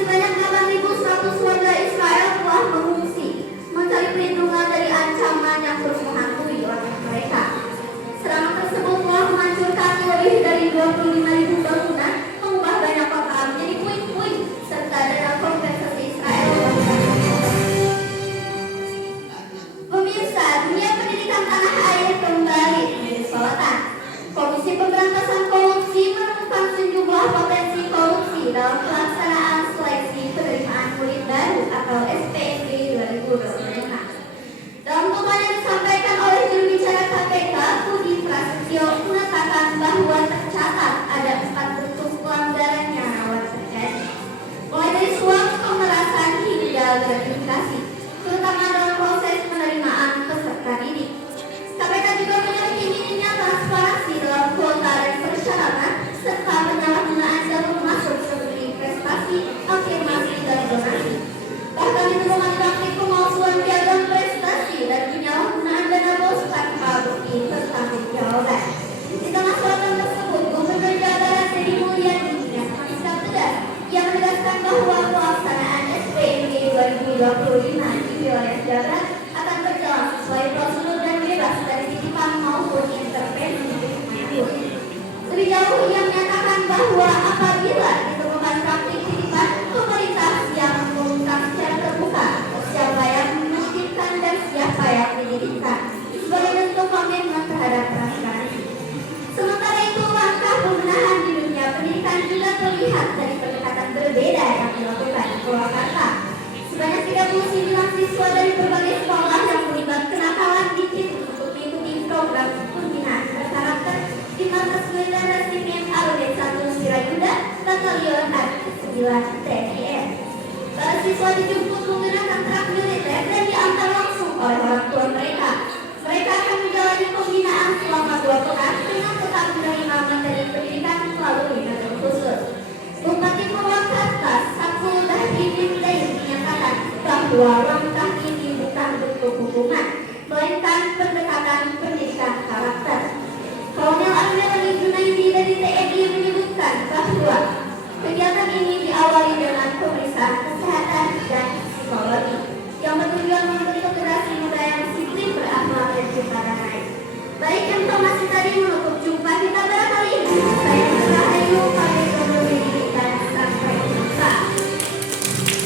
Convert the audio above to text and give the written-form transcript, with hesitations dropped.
sebanyak 8.100 warga Israel telah mengungsi, mencari perlindungan dari ancaman yang terus menghantui warga mereka. Serangan tersebut telah menghancurkan lebih dari 25.000 bangunan, mengubah banyak kota menjadi puing-puing, serta dana kompensasi Israel. Pemirsa, dunia pendidikan tanah air kembali menjadi sorotan. Komisi Pemberantasan Korupsi menemukan sejumlah potensi korupsi dalam pelaksanaan seleksi penerimaan murid baru atau SPMB 2025. Dalam tututan yang disampaikan oleh juru bicara KPK, Budi Prasetyo, mengatakan bahwa tercatat ada 4 bentuk pelanggaran yang rawan terjadi, mulai dari suap, pemerasan hingga gratifikasi, terutama dalam proses penerimaan peserta didik. KPK juga memiliki minimnya transparansi dalam kuota dan persyaratan serta penyalahgunaan jalur masuk seperti prestasi, afirmasi, dan donasi. Bahkan ditemukan praktik pemalsuan piagam prestasi dan penyalahgunaan dana bos tanpa bukti pertanggungjawaban. Di tengah sorotan tersebut, Gubernur Jawa Barat Deddy Mulyadi menyatakan sikap tegas. Ia menegaskan bahwa pelaksanaan SPMB 2025 di wilayah Jawa Barat akan berjalan sesuai prosedur dan bebas dari titipan maupun intervensi manapun. Lebih jauh, ia menyatakan bahwa apabila ditemukan praktik titipan, pemerintah siap mengumumkan secara terbuka siapa yang menitipkan dan siapa yang dititipkan sebagai bentuk komitmen terhadap transparansi. Sementara itu, langkah pembenahan di dunia pendidikan juga terlihat dari pendekatan berbeda yang dilakukan di Purwakarta. Sebanyak 39 siswa dari berbagai sekolah yang terlibat kenakalan dicit untuk mengikuti program pembinaan berkarakter di markas militer Residen AUD 1 Sirayuda, Batalion Art 9 TNI. Para siswa dijemput menggunakan truk militer dan diantar langsung oleh orang tua mereka. Mereka akan menjalani pembinaan selama 2 pekan dengan tetap menerima materi pendidikan melalui jalur khusus. Bupati Purwakarta, Saiful Bahri bin Daud, menyatakan bahwa